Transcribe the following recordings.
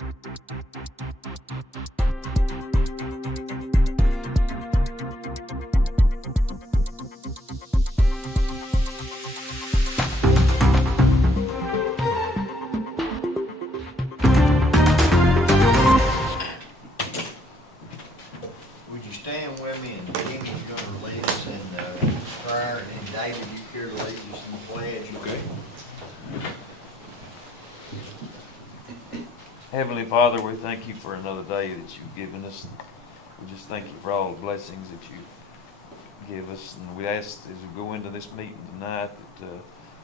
Would you stand with me, and Jimmy's gonna lead us in prayer, and then David, you care to lead us in the pledge? Okay. Heavenly Father, we thank you for another day that you've given us. We just thank you for all the blessings that you give us. And we ask as we go into this meeting tonight that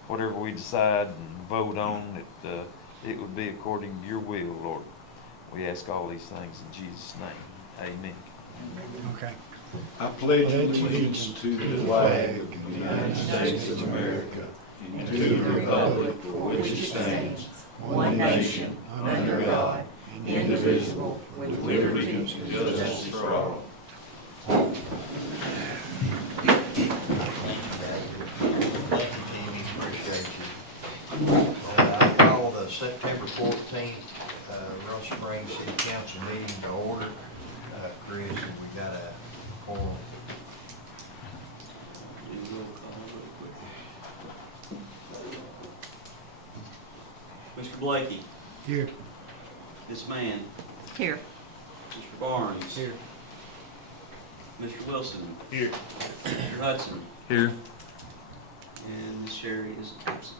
whatever we decide and vote on, that it would be according to your will, Lord. We ask all these things in Jesus' name. Amen. Okay. I pledge allegiance to the flag of the United States of America and to the republic for which it stands, one nation, under God, indivisible, with liberty and justice for all. Thank you, Jimmy, appreciate you. I call the September 14th Russell Springs City Council meeting to order. Chris, and we got a quorum. Mr. Blakey. Here. Ms. Mann. Here. Mr. Barnes. Here. Mr. Wilson. Here. Mr. Hudson. Here. And Ms. Sherry is absent.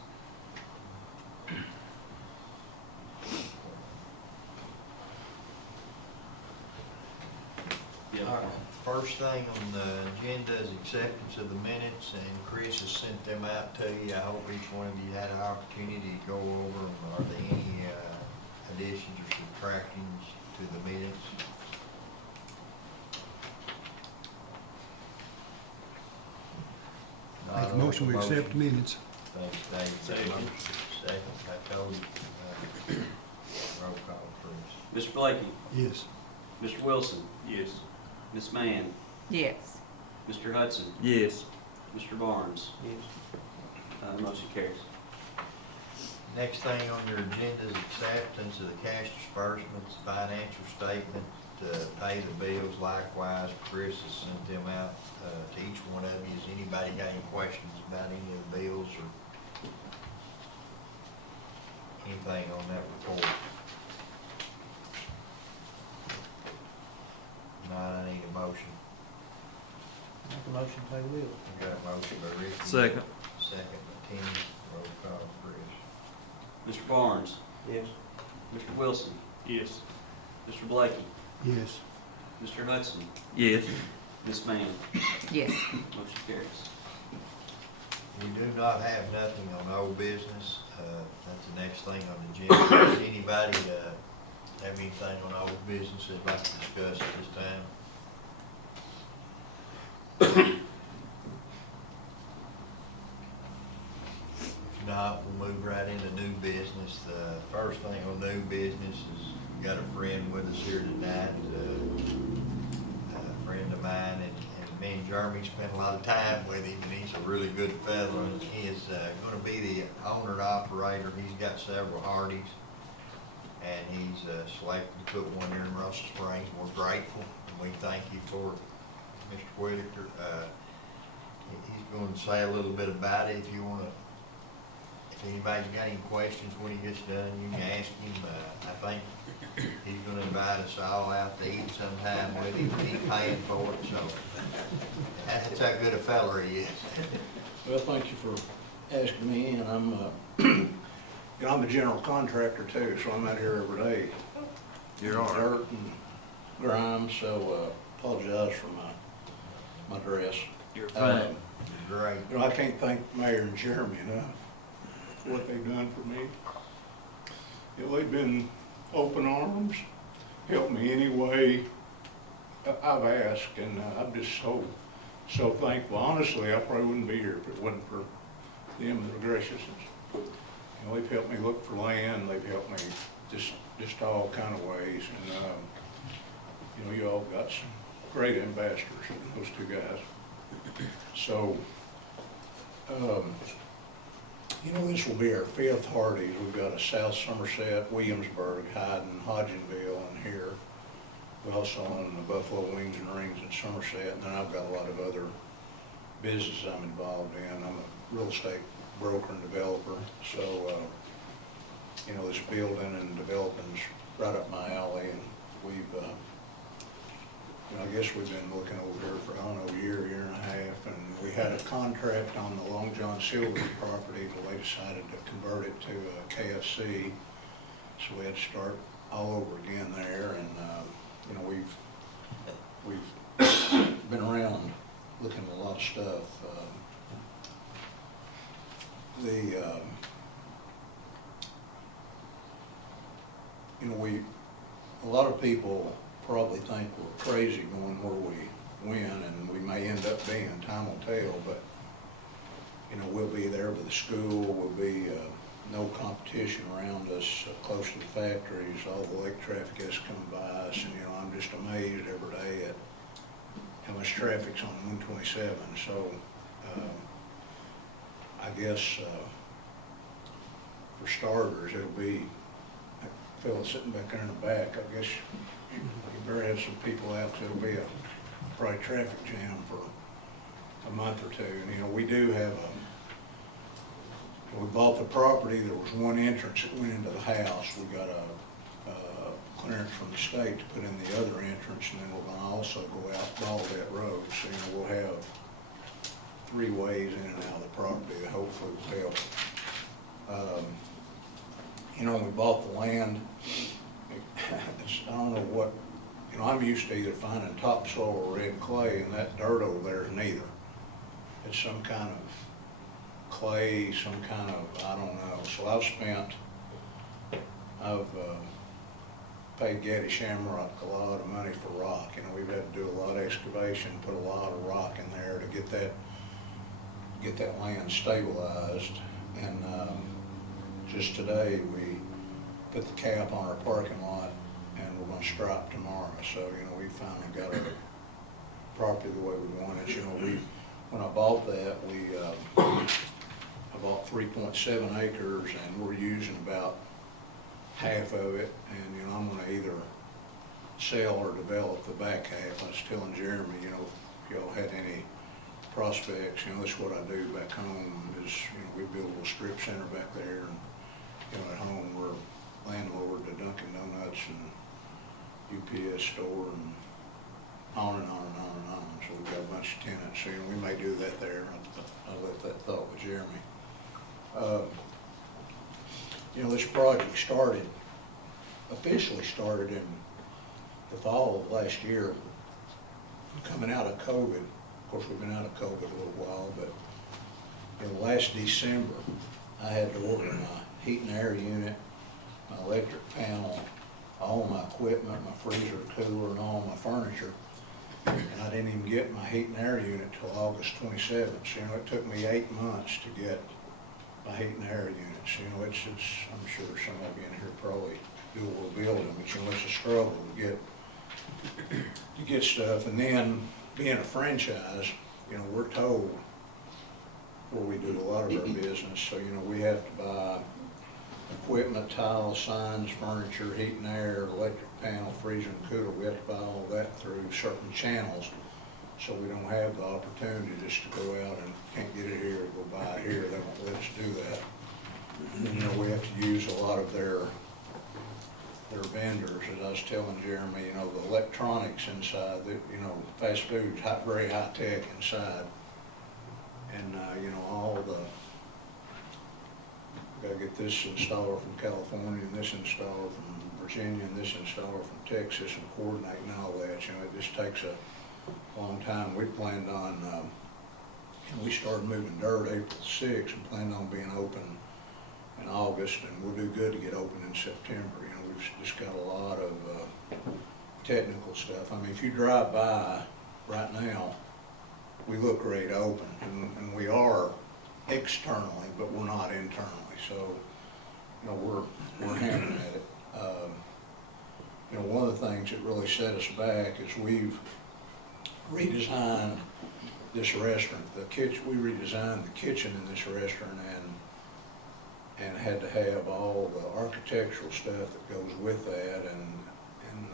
All right, first thing on the agenda is acceptance of the minutes, and Chris has sent them out to you. I hope each one of you had an opportunity to go over them. Are there any additions or subtractions to the minutes? Make a motion, we accept the minutes. Thanks, Dave. Second, I told you. Roll call, please. Mr. Blakey. Yes. Mr. Wilson. Yes. Ms. Mann. Yes. Mr. Hudson. Yes. Mr. Barnes. Yes. Motion carries. Next thing on your agenda is acceptance of the cash disbursements, financial statement, pay the bills. Likewise, Chris has sent them out to each one of you. Has anybody got any questions about any of the bills or anything on that report? No, I need a motion. Make a motion to pay the bill. I got a motion by Ricky. Second. Second by Kenny. Roll call, Chris. Mr. Barnes. Yes. Mr. Wilson. Yes. Mr. Blakey. Yes. Mr. Hudson. Yes. Ms. Mann. Yes. Motion carries. We do not have nothing on old business. That's the next thing on the agenda. Does anybody have anything on old business they'd like to discuss at this time? If not, we'll move right into new business. The first thing on new business is we got a friend with us here tonight, a friend of mine, and me and Jeremy spent a lot of time with him, and he's a really good fellow, and he is going to be the owner and operator. He's got several Hardys, and he's selected to put one here in Russell Springs. We're grateful, and we thank you for it, Mr. Whitaker. He's going to say a little bit about it. If you want to, if anybody's got any questions when he gets done, you can ask him. I think he's going to invite us all out to eat sometime with him. He's paying for it, so that's how good a fella he is. Well, thank you for asking me, and I'm, you know, I'm a general contractor too, so I'm out here every day. You're all right. Dirt and grime, so apologize for my dress. You're fine. Great. You know, I can't thank Mayor and Jeremy enough for what they've done for me. You know, they've been open arms, helped me any way I've asked, and I'm just so thankful. Honestly, I probably wouldn't be here if it wasn't for them and the graciousness. You know, they've helped me look for land, they've helped me just all kind of ways, and you know, you all got some great ambassadors, those two guys. So, You know, this will be our fifth Hardee's. We've got a South Somerset, Williamsburg, Hyden, Hodgenville, and here. We also own the Buffalo Wings and Rings in Somerset, and then I've got a lot of other businesses I'm involved in. I'm a real estate broker and developer, so, you know, this building and developing's right up my alley, and we've, you know, I guess we've been looking over here for, I don't know, a year, year and a half, and we had a contract on the Long John Silver's property, but they decided to convert it to a KFC, so we had to start all over again there, and, you know, we've been around looking at a lot of stuff. You know, a lot of people probably think we're crazy going where we win, and we may end up being, time will tell, but, you know, we'll be there with the school, we'll be, no competition around us, close to the factories, all the lake traffic has come by us, and, you know, I'm just amazed every day at how much traffic's on 127, so, I guess, for starters, it'll be, fellow sitting back there in the back, I guess you better have some people out, so it'll be a probably traffic jam for a month or two. And, you know, we do have we bought the property, there was one entrance that went into the house. We got a clearance from the state to put in the other entrance, and then we're gonna also go out Baldet Road. So, you know, we'll have 3 ways in and out of the property that hopefully will help. You know, when we bought the land, I don't know what, you know, I'm used to either finding topsoil or red clay, and that dirt over there is neither. It's some kind of clay, some kind of, I don't know. So I've paid Gaddy Shamrock a lot of money for rock. You know, we've had to do a lot of excavation, put a lot of rock in there to get that land stabilized. And just today, we put the cap on our parking lot, and we're gonna stripe tomorrow. So, you know, we finally got our property the way we want it. You know, when I bought that, I bought 3.7 acres, and we're using about half of it. And, you know, I'm gonna either sell or develop the back half. I was telling Jeremy, you know, if y'all had any prospects, you know, that's what I do back home is, you know, we build a little strip center back there, and, you know, at home we're landlord to Dunkin' Donuts and UPS store and on and on and on and on. So we've got a bunch of tenants, so, you know, we may do that there. I'll let that thought with Jeremy. You know, this project officially started in the fall of last year, coming out of COVID. Of course, we've been out of COVID a little while, but in last December, I had to order my heat and air unit, my electric panel, all my equipment, my freezer, cooler, and all my furniture. And I didn't even get my heat and air unit till August 27th. So, you know, it took me 8 months to get my heat and air units. You know, it's I'm sure some of you in here probably do a little building, but, you know, it's a struggle to get stuff. And then being a franchise, you know, we're told where we do a lot of our business. So, you know, we have to buy equipment, tiles, signs, furniture, heat and air, electric panel, freezer and cooler. We have to buy all that through certain channels, so we don't have the opportunity just to go out and can't get it here, go buy it here. They won't let us do that. And, you know, we have to use a lot of their vendors. As I was telling Jeremy, you know, the electronics inside, you know, fast food's very high tech inside. And, you know, all gotta get this installer from California and this installer from Virginia and this installer from Texas and coordinating all that. You know, it just takes a long time. We planned on, we started moving dirt April 6th and planned on being open in August, and we'll do good to get open in September. You know, we've just got a lot of technical stuff. I mean, if you drive by right now, we look ready to open, and we are externally, but we're not internally. So, you know, we're hammering at it. You know, one of the things that really set us back is we've redesigned this restaurant. We redesigned the kitchen in this restaurant, and and had to have all the architectural stuff that goes with that, and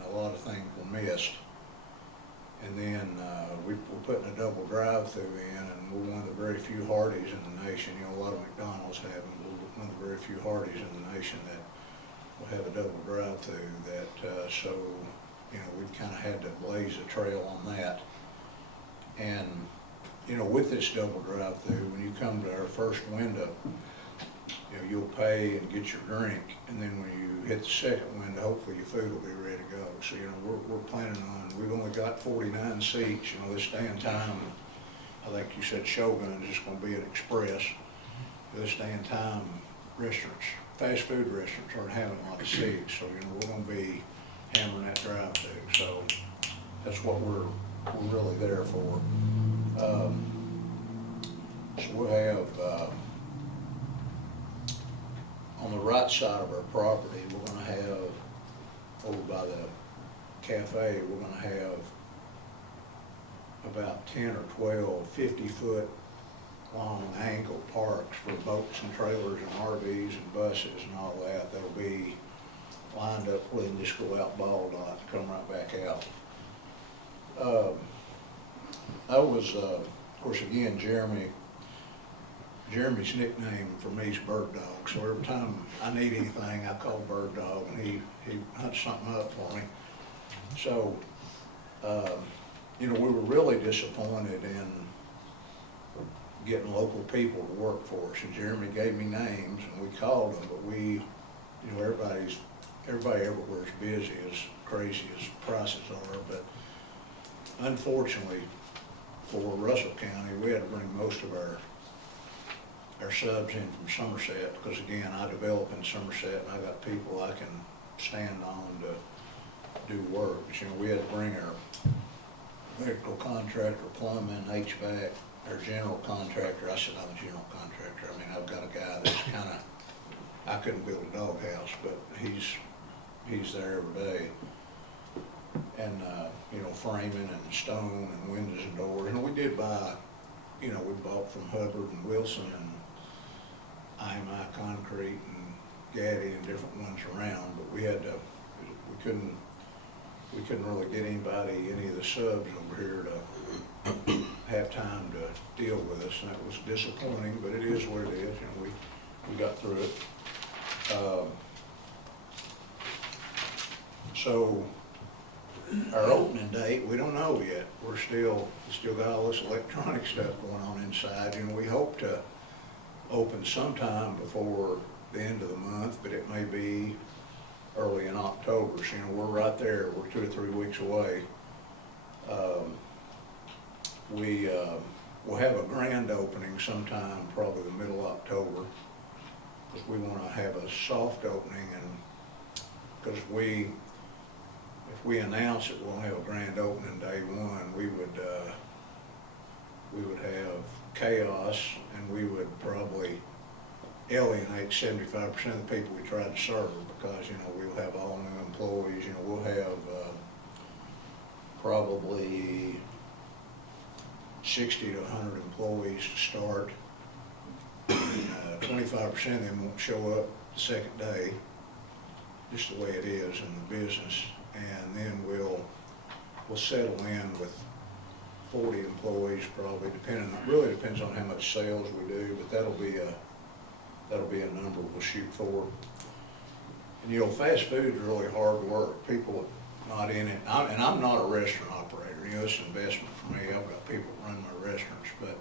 a lot of things were missed. And then we're putting a double drive-through in, and we're one of the very few Hardys in the nation. You know, a lot of McDonald's have them, but we're one of the very few Hardys in the nation that will have a double drive-through. That so, you know, we've kind of had to blaze a trail on that. And you know, with this double drive-through, when you come to our first window, you know, you'll pay and get your drink, and then when you hit the second window, hopefully your food will be ready to go. So, you know, we're planning on, we've only got 49 seats, you know, this day and time. I think you said Shogun is just gonna be an express. This day and time, restaurants, fast food restaurants aren't having a lot of seats, so, you know, we're gonna be hammering that drive-through. So that's what we're really there for. So we'll have, on the right side of our property, we're gonna have, over by the cafe, we're gonna have about 10 or 12 50-foot long angle parks for boats and trailers and RVs and buses and all that. That'll be lined up where they can just go out ball dot and come right back out. I was, of course, again, Jeremy's nickname for me is Bird Dog, so every time I need anything, I call Bird Dog, and he hunts something up for me. So, you know, we were really disappointed in getting local people to work for us, and Jeremy gave me names, and we called them, but we, you know, everybody everywhere is busy, as crazy as prices are, but unfortunately, for Russell County, we had to bring most of our subs in from Somerset, because again, I develop in Somerset, and I got people I can stand on to do work. But, you know, we had to bring our electrical contractor, plumbing, HVAC, our general contractor. I said I'm a general contractor. I mean, I've got a guy that's kind of, I couldn't build a doghouse, but he's there every day. And, you know, framing and stone and windows and doors. And we did buy, you know, we bought from Hubbard and Wilson and IMI Concrete and Gaddy and different ones around, but we had to, we couldn't really get anybody, any of the subs over here to have time to deal with us, and that was disappointing, but it is what it is, and we got through it. So our opening date, we don't know yet. We still got all this electronic stuff going on inside. You know, we hope to open sometime before the end of the month, but it may be early in October. So, you know, we're right there. We're 2 or 3 weeks away. We'll have a grand opening sometime, probably the middle of October, because we want to have a soft opening, and because if we announce it, we'll have a grand opening day one, we would have chaos, and we would probably alienate 75% of the people we try to serve, because, you know, we'll have all new employees. You know, we'll have probably 60 to 100 employees to start. 25% of them won't show up the second day, just the way it is in the business. And then we'll settle in with 40 employees probably, really depends on how much sales we do, but that'll be a number we'll shoot for. And, you know, fast food is really hard work. People not in it, and I'm not a restaurant operator. You know, it's an investment for me. I've got people running my restaurants, but,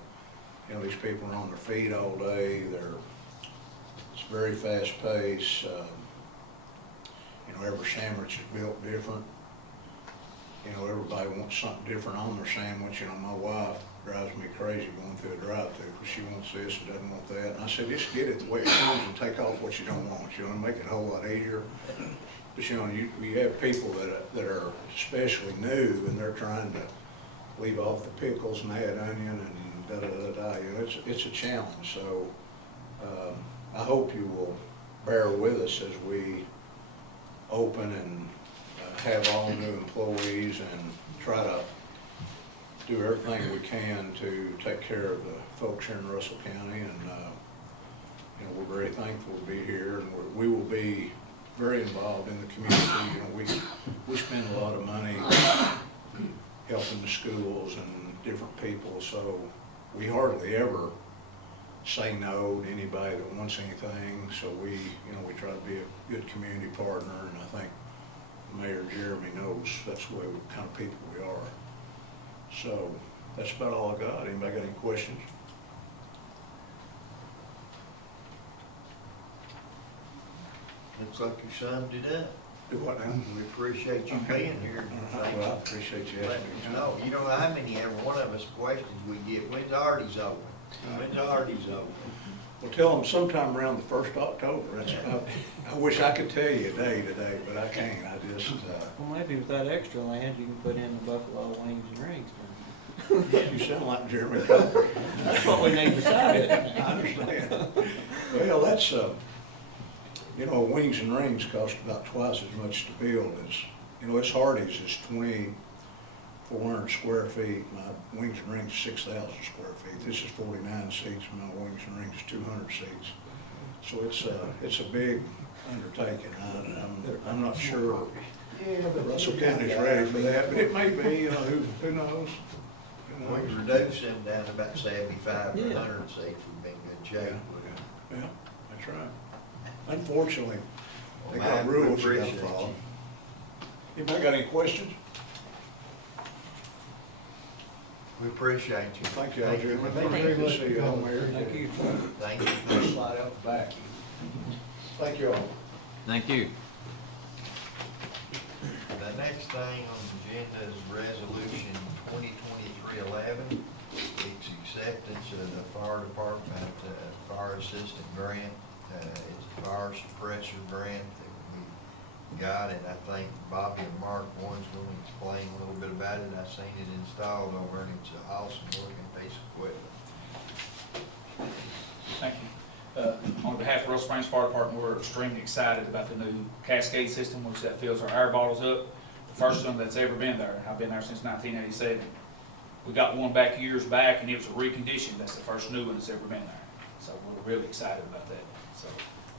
you know, these people are on their feet all day. It's very fast paced. You know, every sandwich is built different. You know, everybody wants something different on their sandwich. You know, my wife drives me crazy going through a drive-thru because she wants this and doesn't want that. And I said, just get it the way it comes and take off what you don't want. You know, and make it a whole lot easier. But, you know, you have people that are especially new, and they're trying to leave off the pickles and add onion and da-da-da-da. You know, it's a challenge. So I hope you will bear with us as we open and have all new employees and try to do everything we can to take care of the folks here in Russell County. And you know, we're very thankful to be here, and we will be very involved in the community. You know, we spend a lot of money helping the schools and different people, so we hardly ever say no to anybody that wants anything. So we try to be a good community partner, and I think Mayor Jeremy knows that's the way, kind of people we are. So that's about all I got. Anybody got any questions? Looks like you summed it up. Do what now? We appreciate you being here. Thank Well, I you. appreciate you Letting asking me. us know. You know how many, every one of us questions we get, when's Artie's open? When's Artie's open? Well, tell them sometime around the 1st of October. That's about, I wish I could tell you a day today, but I can't. I just, Well, maybe with that extra land, you can put in the buffalo wings and rings. you sound like Jeremy Cutler. That's what we need decided. I understand. Well, that's, you know, wings and rings cost about twice as much to build as, you know, this Hardee's is 2,400 square feet. My wings and rings is 6,000 square feet. This is 49 seats, and my wings and rings is 200 seats. So it's a big undertaking. I'm not sure Russell County's ready for that, but it may be, you know, who knows? Who We knows? reduce them down to about 75 to Yeah. 100 seats, we'd be in good shape. Yeah, that's right. Unfortunately, they Well, got Mike, we rules you gotta appreciate follow. you. Anybody got any questions? We appreciate you. Thank you, Thank you. Algernon. Thank Good you. to see you all, Mayor. Thank you. Thank you. Slide out the back. Thank you all. Thank you. The next thing on the agenda is Resolution 2023-11. It's acceptance of the fire department fire assistant grant. It's a fire suppressor grant that we got, and I think Bobby and Mark, one's going to explain a little bit about it. I've seen it installed over, and it's an awesome looking piece of equipment. Thank you. On behalf of Russell Springs Fire Department, we're extremely excited about the new Cascade system, which that fills our air bottles up. The first one that's ever been there. I've been there since 1987. We got one back years back, and it was a reconditioned. That's the first new one that's ever been there. So we're really excited about that. So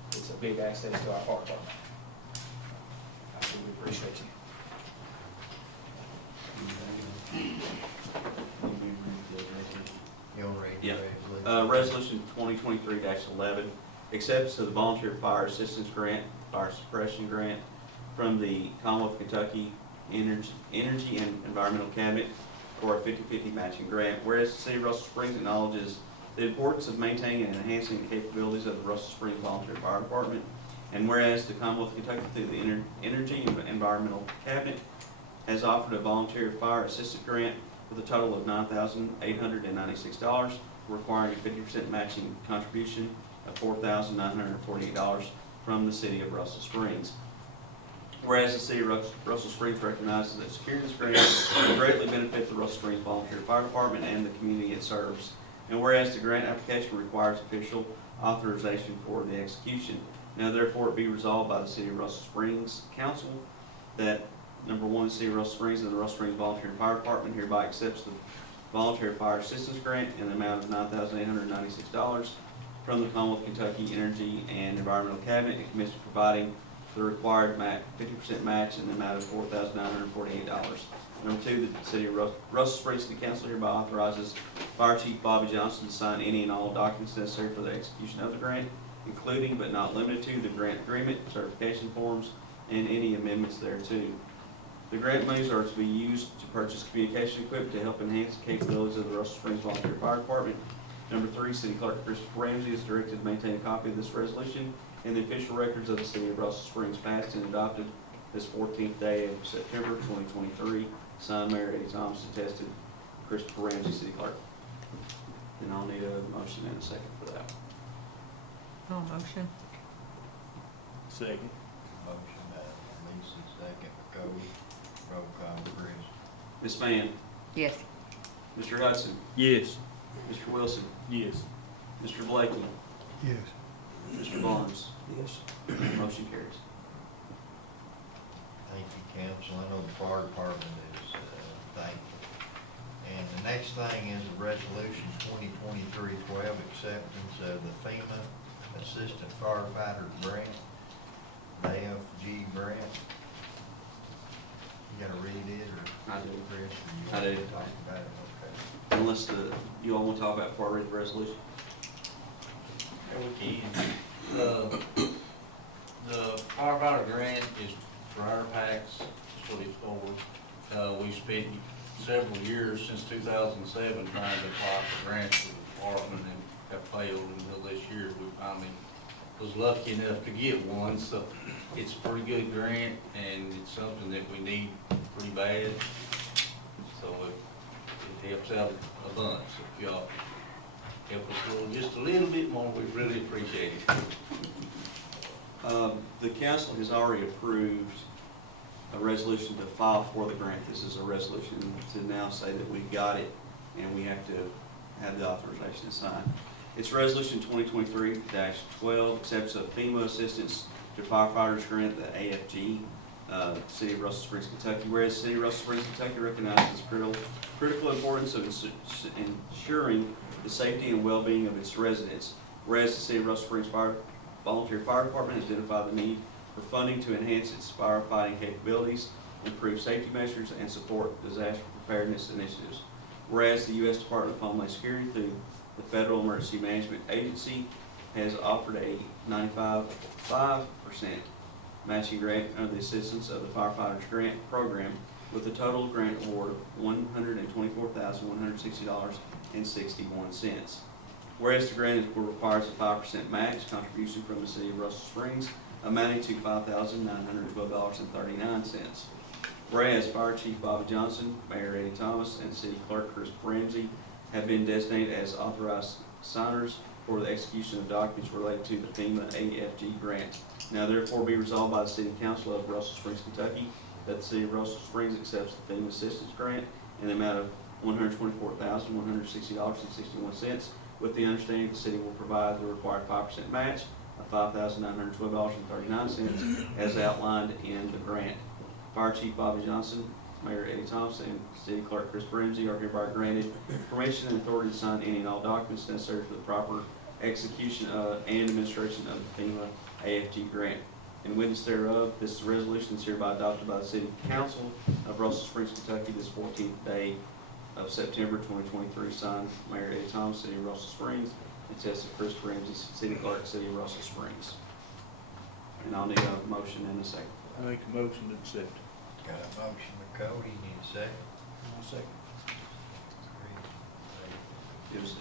it's a big asset to our fire department. I really appreciate you. You want to read the Yeah. resolution? Resolution 2023-11, acceptance of the volunteer fire assistance grant, fire suppression grant from the Commonwealth of Kentucky Energy and Environmental Cabinet for a 50-50 matching grant. Whereas the City of Russell Springs acknowledges the importance of maintaining and enhancing the capabilities of the Russell Springs Volunteer Fire Department, and whereas the Commonwealth of Kentucky through the Energy and Environmental Cabinet has offered a volunteer fire assistant grant with a total of $9,896, requiring a 50% matching contribution of $4,948 from the City of Russell Springs. Whereas the City of Russell Springs recognizes that securing this grant will greatly benefit the Russell Springs Volunteer Fire Department and the community it serves. And whereas the grant application requires official authorization for the execution. Now therefore it be resolved by the City of Russell Springs Council that number one, the City of Russell Springs and the Russell Springs Volunteer Fire Department hereby accepts the Volunteer Fire Assistance Grant in the amount of $9,896 from the Commonwealth of Kentucky Energy and Environmental Cabinet and commits to providing the required 50% match in the amount of $4,948. Number two, the City of Russell Springs City Council hereby authorizes Fire Chief Bobby Johnson to sign any and all documents necessary for the execution of the grant, including but not limited to the grant agreement, certification forms, and any amendments thereto. The grant monies are to be used to purchase communication equipment to help enhance the capabilities of the Russell Springs Volunteer Fire Department. Number three, City Clerk Christopher Ramsey is directed to maintain a copy of this resolution in the official records of the City of Russell Springs passed and adopted this 14th day of September 2023. Signed, Mayor Eddie Thomas, attested, Christopher Ramsey, City Clerk. And I'll need a motion and a second for that. All motion. Second. Motion by Lisa, second by Cody. Roll call, Chris. Ms. Mann, Yes. Mr. Hudson, Yes. Mr. Wilson, Yes. Mr. Blakey, Yes. Mr. Barnes. Yes. Motion carries. Thank you, council. I know the fire department is thankful. And the next thing is a resolution 2023-12, acceptance of the FEMA Assistant Firefighter Grant, AFG grant. You gotta read it, or? I do. Chris, or I you do. talk about it, okay. Unless you all want to talk about before I read the resolution? Yeah, we can. The firefighter grant is for our packs, that's what it's for. We spent several years since 2007 trying to apply for grants for the department and have failed until this year. We finally was lucky enough to get one, so it's a pretty good grant and it's something that we need pretty bad. So it helps out a bunch. If y'all help us just a little bit more, we really appreciate it. The council has already approved a resolution to file for the grant. This is a resolution to now say that we got it and we have to have the authorization to sign. It's Resolution 2023-12, accepts of FEMA assistance to firefighters grant, the AFG, City of Russell Springs, Kentucky. Whereas the City of Russell Springs, Kentucky recognizes critical importance of ensuring the safety and well-being of its residents. Whereas the City of Russell Springs Volunteer Fire Department has identified the need for funding to enhance its firefighting capabilities, improve safety measures, and support disaster preparedness initiatives. Whereas the U.S. Department of Homeland Security, through the Federal Emergency Management Agency, has offered a 95.5% matching grant under the assistance of the Firefighters Grant Program, with a total grant award of $124,160.61. Whereas the grant requires a 5% match contribution from the City of Russell Springs, amounting to $5,912.39. Whereas Fire Chief Bobby Johnson, Mayor Eddie Thomas, and City Clerk Chris Ramsey have been designated as authorized signers for the execution of documents related to the FEMA AFG grant. Now therefore be resolved by the City Council of Russell Springs, Kentucky, that the City of Russell Springs accepts the FEMA assistance grant in the amount of $124,160.61, with the understanding the city will provide the required 5% match of $5,912.39 as outlined in the grant. Fire Chief Bobby Johnson, Mayor Eddie Thompson, and City Clerk Chris Ramsey are hereby granted permission and authority to sign any and all documents necessary for the proper execution and administration of the FEMA AFG grant. In witness thereof, this resolution is hereby adopted by the City Council of Russell Springs, Kentucky, this 14th day of September 2023, signed Mayor Eddie Thomas, City of Russell Springs, and attested Chris Ramsey, City Clerk, City of Russell Springs. And I'll need a motion and a second. I make a motion to accept. Got a motion by Cody, need a second? I'll second. It was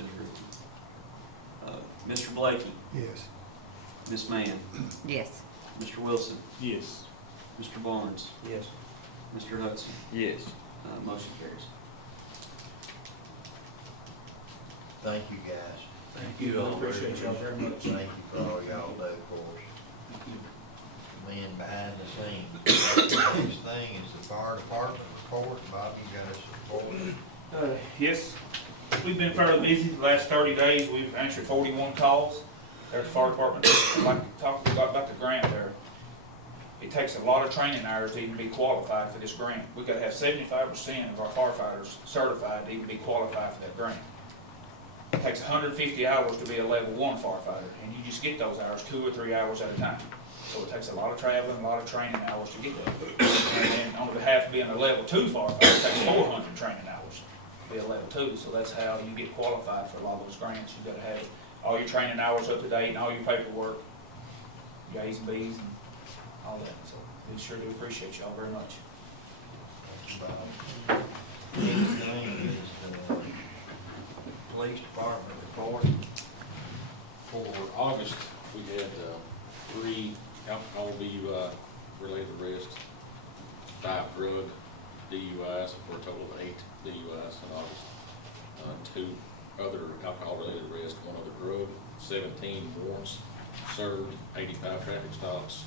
Mr. Blakey, Yes. Ms. Mann, Yes. Mr. Wilson, Yes. Mr. Barnes, Yes. Mr. Hudson. Yes. Motion carries. Thank you, guys. Thank you all. Appreciate y'all very much. Thank you for all y'all do for us. Men behind the scenes. Next thing is the fire department report. Bob, you got us a report? Yes, we've been fairly busy the last 30 days. We've answered 41 calls. There's the fire department. Like talking about the grant there. It takes a lot of training hours to even be qualified for this grant. We've got to have 75% of our firefighters certified to even be qualified for that grant. It takes 150 hours to be a level 1 firefighter, and you just get those hours 2 or 3 hours at a time. So it takes a lot of traveling, a lot of training hours to get that. And then on behalf of being a level 2 firefighter, it takes 400 training hours to be a level 2. So that's how you get qualified for a lot of those grants. You've got to have all your training hours up to date and all your paperwork, your A's and B's and all that. So we sure do appreciate y'all very much. Thank you, Bob. Next thing is the police department report. For August, we had 3 alcohol DUI related arrests, 5 drug DUIs, for a total of 8 DUIs in August. 2 other alcohol related arrests, 1 other drug, 17 warrants served, 85 traffic stops,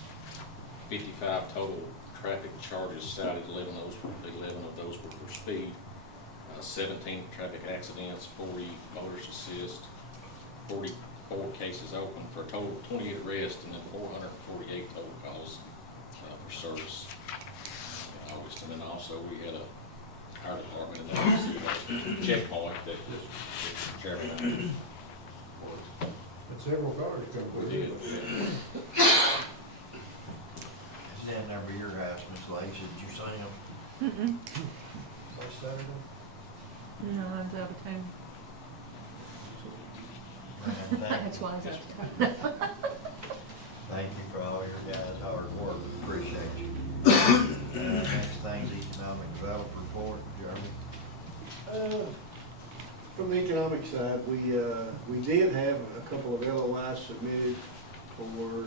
55 total traffic charges cited. 11 of those were for speed, 17 traffic accidents, 40 motorist assist, 44 cases open, for a total of 28 arrests, and then 448 total calls for service in August. And then also we had a fire department and that checkpoint that the chairman. several cars come We through. did. It's down there by your house, Miss Lacy, did you see him? Mm-mm. Last Saturday? No, I was out of town. Man, That's why I was out of town. Thank you for all your guys' hard work, appreciate you. Next thing's economic development report, Jeremy. From the economic side, we did have a couple of LOIs submitted for,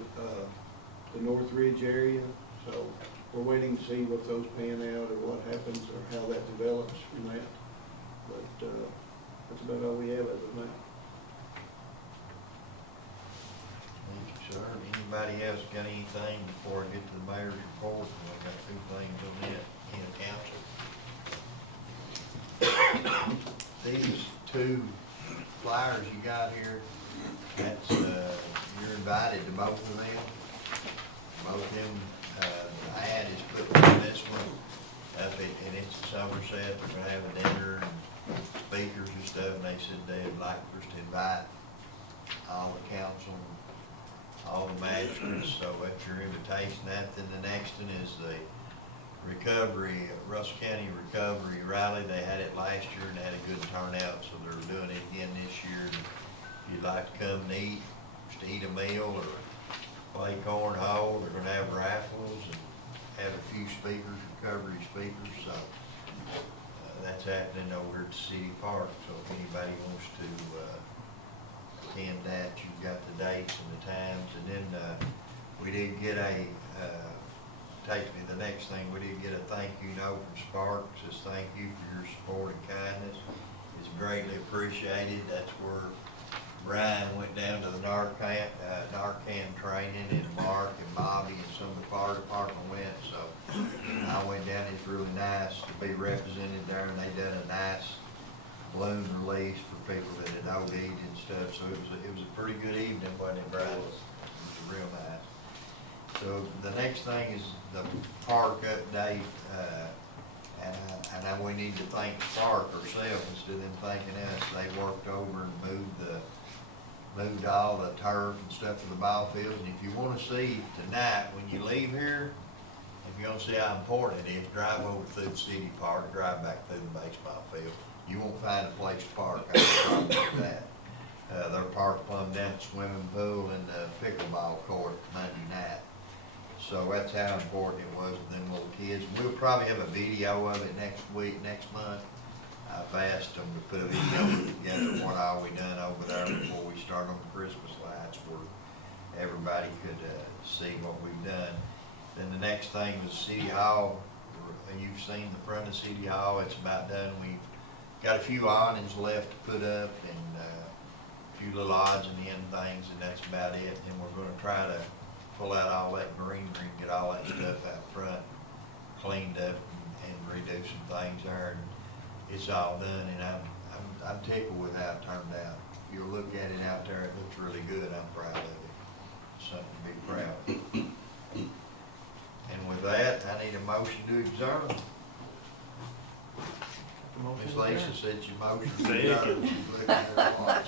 the North Ridge area, so we're waiting to see what those pan out or what happens or how that develops from that. But, that's about all we have as of now. Thank you, sir. Anybody else got anything before I get to the mayor's report? We got two things on it in council. These two flyers you got here, that's, you're invited to both of them. Both of them, the ad is put in this one, and it's Somerset, they're gonna have a dinner and speakers and stuff, and they said they'd like for us to invite all the council, all the magistrates, so that's your invitation. That, then the next one is the recovery, Russell County Recovery Rally. They had it last year and they had a good turnout, so they're doing it again this year. And if you'd like to come and eat, just eat a meal or play cornhole, they're gonna have raffles and have a few speakers, recovery speakers, so that's happening over at the city park. So if anybody wants to attend that, you've got the dates and the times. And then we did get a takes me to the next thing, we did get a thank you note from Spark. Says thank you for your support and kindness. It's greatly appreciated. That's where Brian went down to the Narcan training, and Mark and Bobby and some of the fire department went. So I went down. It's really nice to be represented there, and they done a nice balloon release for people that had OD'd and stuff. So it was a pretty good evening, wasn't it, Brian? It was real nice. So the next thing is the park update, and we need to thank Spark ourselves instead of them thanking us. They worked over and moved all the turf and stuff for the ball fields. And if you want to see tonight, when you leave here, if you want to see how important it is, drive over through the city park, drive back through the baseball field. You won't find a place to park. I can promise you that. They're parked plumb down the swimming pool and the pickleball court Monday night. So that's how important it was with them little kids. We'll probably have a video of it next month. I've asked them to put a video together of what all we done over there before we start on the Christmas lights, where everybody could see what we've done. Then the next thing was City Hall. You've seen the front of City Hall. It's about done. We've got a few awnings left to put up and a few little odds and end things, and that's about it. And we're going to try to pull out all that greenery and get all that stuff out front cleaned up and redo some things there. And it's all done, and I'm tickled with how it turned out. If you look at it out there, it looks really good. I'm proud of it. It's something to be proud of. And with that, I need a motion to adjourn. Ms. Lisa said your motion to adjourn. She's looking at her watch.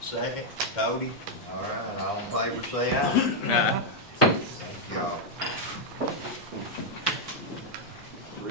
Second, Cody. All right, all in favor say aye. Thank y'all.